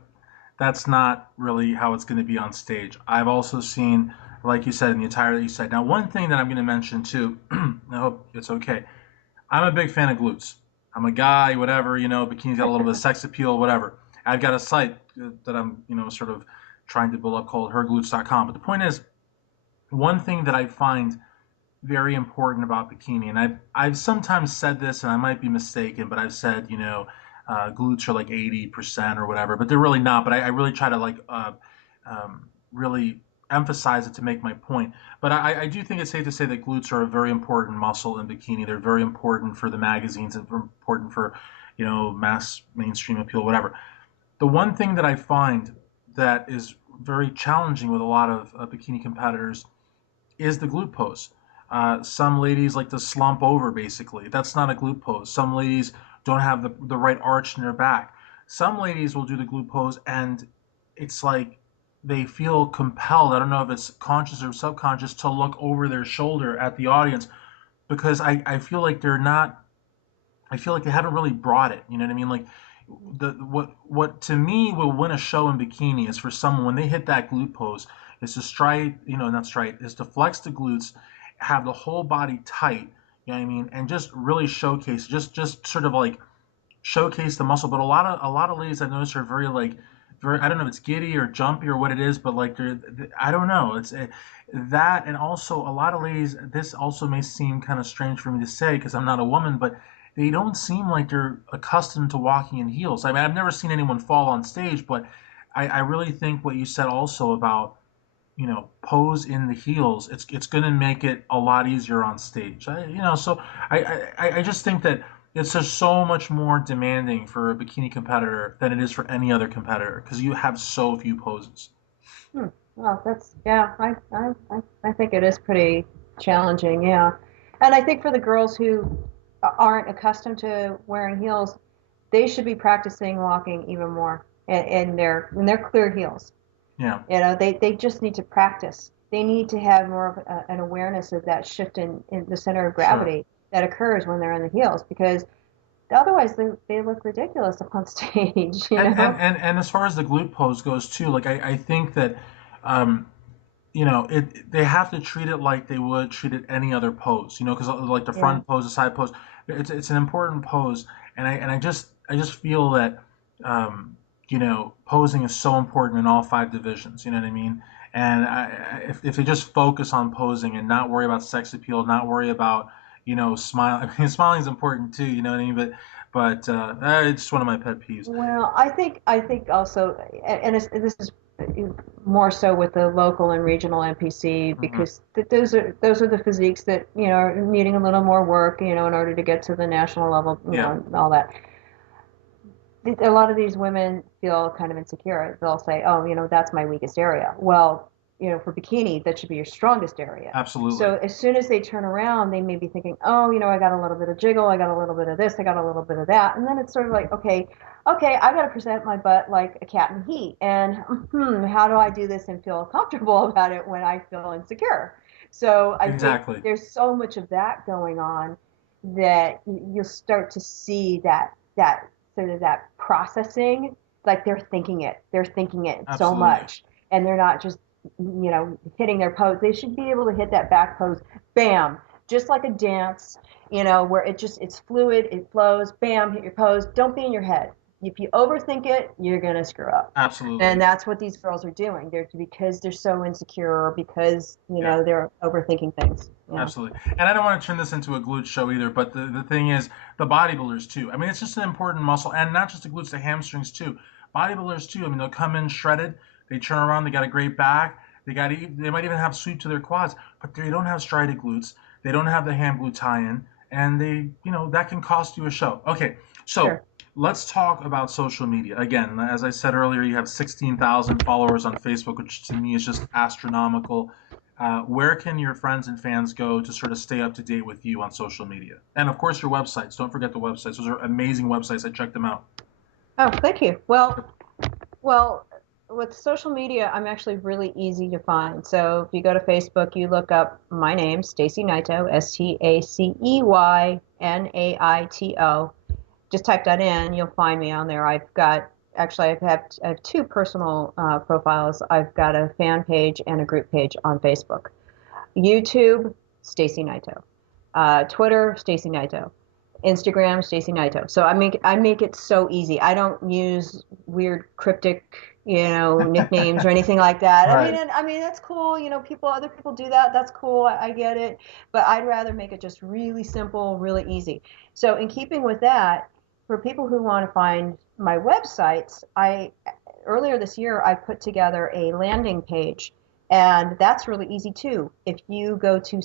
That's not really how it's going to be on stage. I've also seen, like you said, in the attire that you said. Now, one thing that I'm going to mention too, I hope it's okay. I'm a big fan of glutes. I'm a guy, whatever, bikini's got a little bit of sex appeal, whatever. I've got a site that I'm, sort of trying to build up called herglutes.com. But the point is, one thing that I find very important about bikini, and I've sometimes said this, and I might be mistaken, but I've said, glutes are like 80% or whatever, but they're really not. But I really try to like really emphasize it to make my point. But I do think it's safe to say that glutes are a very important muscle in bikini. They're very important for the magazines and important for, mass mainstream appeal, whatever. The one thing that I find that is very challenging with a lot of bikini competitors is the glute pose. Some ladies like to slump over, basically. That's not a glute pose. Some ladies don't have the right arch in their back. Some ladies will do the glute pose and it's like they feel compelled, I don't know if it's conscious or subconscious, to look over their shoulder at the audience because I feel like they're not, I feel like they haven't really brought it. You know what I mean? Like what to me will win a show in bikini is for someone when they hit that glute pose is to stride, not stride, is to flex the glutes, have the whole body tight, you know what I mean, and just really showcase, just sort of like showcase the muscle. But a lot of ladies I've noticed are very like very, I don't know if it's giddy or jumpy or what it is, but like they're, I don't know. It's that, and also a lot of ladies. This also may seem kind of strange for me to say because I'm not a woman, but they don't seem like they're accustomed to walking in heels. I mean, I've never seen anyone fall on stage, but I really think what you said also about pose in the heels, it's going to make it a lot easier on stage. So I just think that it's just so much more demanding for a bikini competitor than it is for any other competitor because you have so few poses. hmm. Well, that's, yeah, I think it is pretty challenging. Yeah. And I think for the girls who aren't accustomed to wearing heels, they should be practicing walking even more in their clear heels. Yeah, They just need to practice. They need to have more of an awareness of that shift in the center of sure. gravity that occurs when they're in the heels because otherwise they look ridiculous up on stage, And as far as the glute pose goes too, like I think that um, they have to treat it like they would treat it any other pose, because like the Yeah. front pose, the side pose, it's an important pose, and I just feel that posing is so important in all five divisions. You know what I mean? And if they just focus on posing and not worry about sex appeal, not worry about smile. I mean, smiling is important too. You know what I mean? But it's one of my pet peeves. Well, I think also, and this is more so with the local and regional NPC Hmm. because those are the physiques that are needing a little more work, in order to get to the national level, Yeah, and all that. A lot of these women feel kind of insecure. They'll say, "Oh, that's my weakest area." Well, for bikini, that should be your strongest area. absolutely. So as soon as they turn around, they may be thinking, "Oh, I got a little bit of jiggle, I got a little bit of this, I got a little bit of that," and then it's sort of like, okay, okay, I got to present my butt like a cat in heat, and how do I do this and feel comfortable about it when I feel insecure? So I think Exactly. there's so much of that going on that you'll start to see that sort of that processing, like they're thinking it so Absolutely. much, and they're not just hitting their pose. They should be able to hit that back pose, bam, just like a dance, where it's fluid, it flows, bam, hit your pose. Don't be in your head. If you overthink it, you're gonna screw up. And Absolutely. that's what these girls are doing. They're because they're so insecure or because Yeah. they're overthinking things. Absolutely. And I don't want to turn this into a glute show either, but the thing is, the bodybuilders too. I mean, it's just an important muscle, and not just the glutes, the hamstrings too. Bodybuilders too. I mean, they'll come in shredded, they turn around, they got a great back, they might even have sweep to their quads, but they don't have strided glutes, they don't have the ham glute tie-in, and that can cost you a show. Okay, so Sure. let's talk about social media. Again, as I said earlier, you have 16,000 followers on Facebook, which to me is just astronomical. Where can your friends and fans go to sort of stay up to date with you on social media? And of course, your websites. Don't forget the websites. Those are amazing websites. I checked them out. Oh, thank you. Well, with social media, I'm actually really easy to find. So if you go to Facebook, you look up my name, Stacey Naito, STACEYNAITO. Just type that in, you'll find me on there. I have two personal profiles. I've got a fan page and a group page on Facebook. YouTube, Stacey Naito. Twitter, Stacey Naito. Instagram, Stacey Naito. So I make it so easy. I don't use weird cryptic, nicknames or anything like that. Right. I mean that's cool. Other people do that. That's cool. I get it. But I'd rather make it just really simple, really easy. So in keeping with that, for people who want to find my websites, I earlier this year I put together a landing page, and that's really easy too. If you go to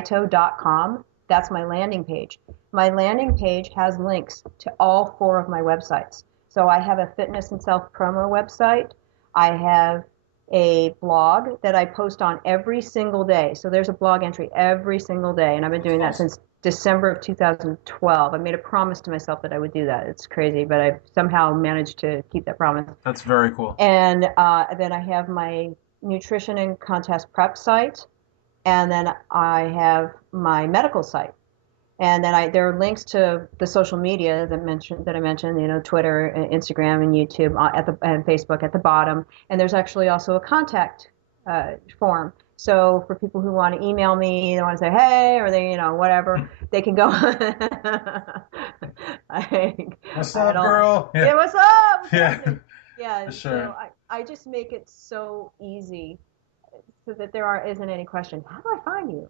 staceynaito.com, that's my landing page. My landing page has links to all four of my websites. So I have a fitness and self promo website. I have a blog that I post on every single day. So there's a blog entry every single day, and I've been That's doing that awesome. since December of 2012. I made a promise to myself that I would do that. It's crazy, but I've somehow managed to keep that promise. That's very cool. And then I have my nutrition and contest prep site, and then I have my medical site. And then there are links to the social media that I mentioned, Twitter, Instagram, and YouTube and Facebook at the bottom. And there's actually also a contact form. So for people who want to email me, they want to say hey, or they, whatever, they can go. I, What's I up, don't. girl? Yeah, Yeah. what's up? What's Yeah, happening? Yeah. for So sure. I just make it so easy so that isn't any question. How do I find you?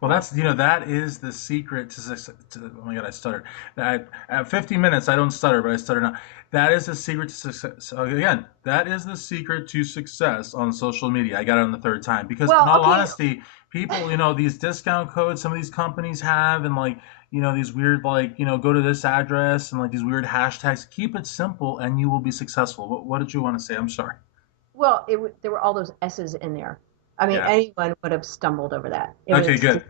Well, that is the secret to success. Oh my God, I stuttered. At 50 minutes, I don't stutter, but I stutter now. That is the secret to success. So again, that is the secret to success on social media. I got it on the third time because, in Well, all okay. honesty, people, these discount codes some of these companies have, and like, these weird, like, go to this address and like these weird hashtags. Keep it simple, and you will be successful. What did you want to say? I'm sorry. Well, there were all those S's in there. I mean, Yeah. anyone would have stumbled over that. It Okay, was good.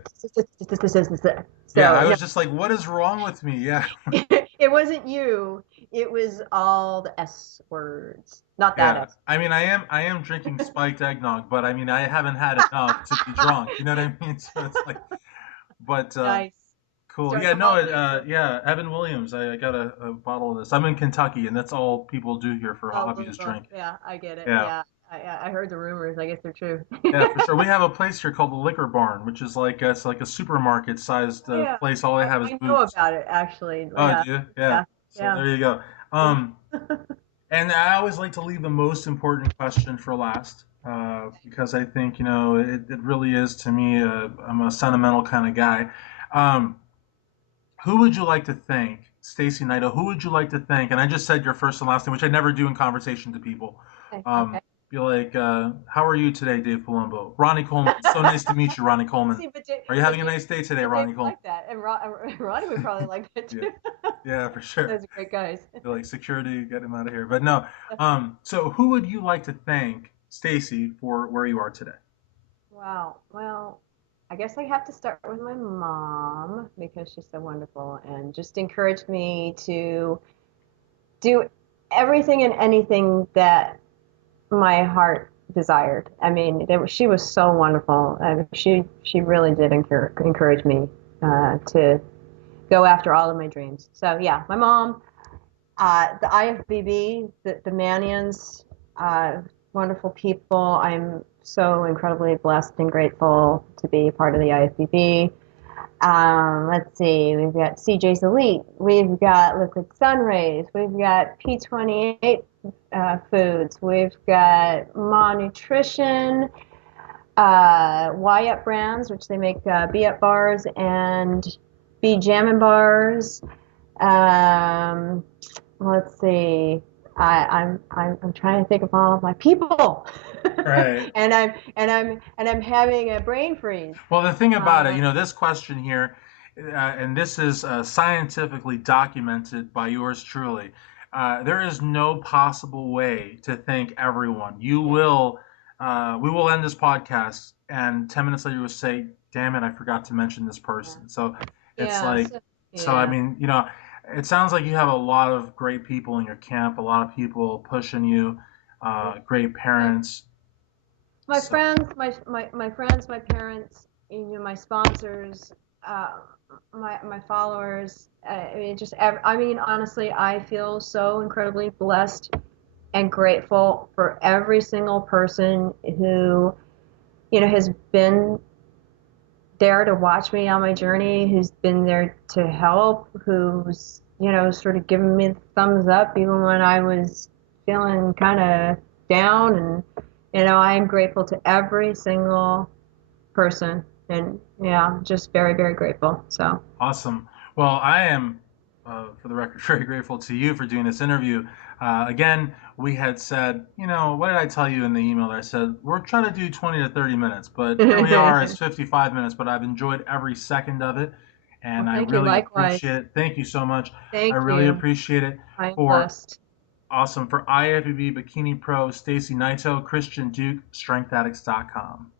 Yeah, so I no, was just like, what is wrong with me? Yeah. it wasn't you. It was all the S words, not that Yeah, S. I mean, I am drinking spiked eggnog, but I mean, I haven't had enough to be drunk. You know what I mean? So it's like, but Nice. cool. Starting Yeah, the no, holiday. yeah, Evan Williams. I got a bottle of this. I'm in Kentucky, and that's all people do here for Oh, hobby is Louisville. drink. Yeah, I get it. Yeah, Yeah, I heard the rumors. I guess they're true. yeah, for sure. We have a place here called the Liquor Barn, which is like it's like a supermarket sized Yeah, place. All they have is I know booze. about it actually. Oh, Yeah, do you? Yeah. yeah, So yeah. there you go. Um, And I always like to leave the most important question for last, because I think, it really is to me, I'm a sentimental kind of guy. Um, who would you like to thank, Stacey Naito? Who would you like to thank? And I just said your first and last name, which I never do in conversation to people. Okay, Um, okay. be like, how are you today, Dave Palumbo? Ronnie Coleman. So nice to meet you, Ronnie Coleman. See, Are you having a nice day today, Dave Ronnie would Coleman? like that, and Ronnie would probably like that Yeah, too. yeah, for sure. Those are great guys. Be like security, get him out of here. But no. So who would you like to thank, Stacy, for where you are today? Wow. Well, I guess I have to start with my mom because she's so wonderful and just encouraged me to do everything and anything that my heart desired. I mean, she was so wonderful. She really did encourage me to go after all of my dreams. So yeah, my mom, the IFBB, the Manions, wonderful people. I'm so incredibly blessed and grateful to be part of the IFBB. Let's see, we've got CJ's Elite, we've got Liquid Sun Rays, we've got P28 Foods, we've got Ma Nutrition, Y Up Brands, which they make B Up bars and B Jammin' bars. Um, let's see. I'm trying to think of all of my people, Right. and I'm having a brain freeze. Well, the thing about it, Uh, this question here and this is scientifically documented by yours truly. There is no possible way to thank everyone. We will end this podcast, and 10 minutes later, you will say, "Damn it, I forgot to mention this Yeah. person." So it's Yeah. like, So, so I yeah. mean, it sounds like you have a lot of great people in your camp, a lot of people pushing you, great My, parents. my So friends, my friends, my parents, my sponsors, uh, my followers. I mean, I mean, honestly, I feel so incredibly blessed and grateful for every single person who, has been there to watch me on my journey, who's been there to help, who's, sort of given me the thumbs up even when I was feeling kind of down. And, I'm grateful to every single person. And yeah, I'm just very, very grateful. So, awesome. Well, I am, for the record, very grateful to you for doing this interview. Again, we had said, what did I tell you in the email that I said? We're trying to do 20 to 30 minutes, but here we are, it's 55 minutes, but I've enjoyed every second of it, and well, I thank you. really appreciate Likewise. it. Thank you so much. I Thank really you. appreciate it. I am For blessed. awesome. For IFBB Bikini Pro, STACEY NAITO, Christian Duke, StrengthAddicts.com.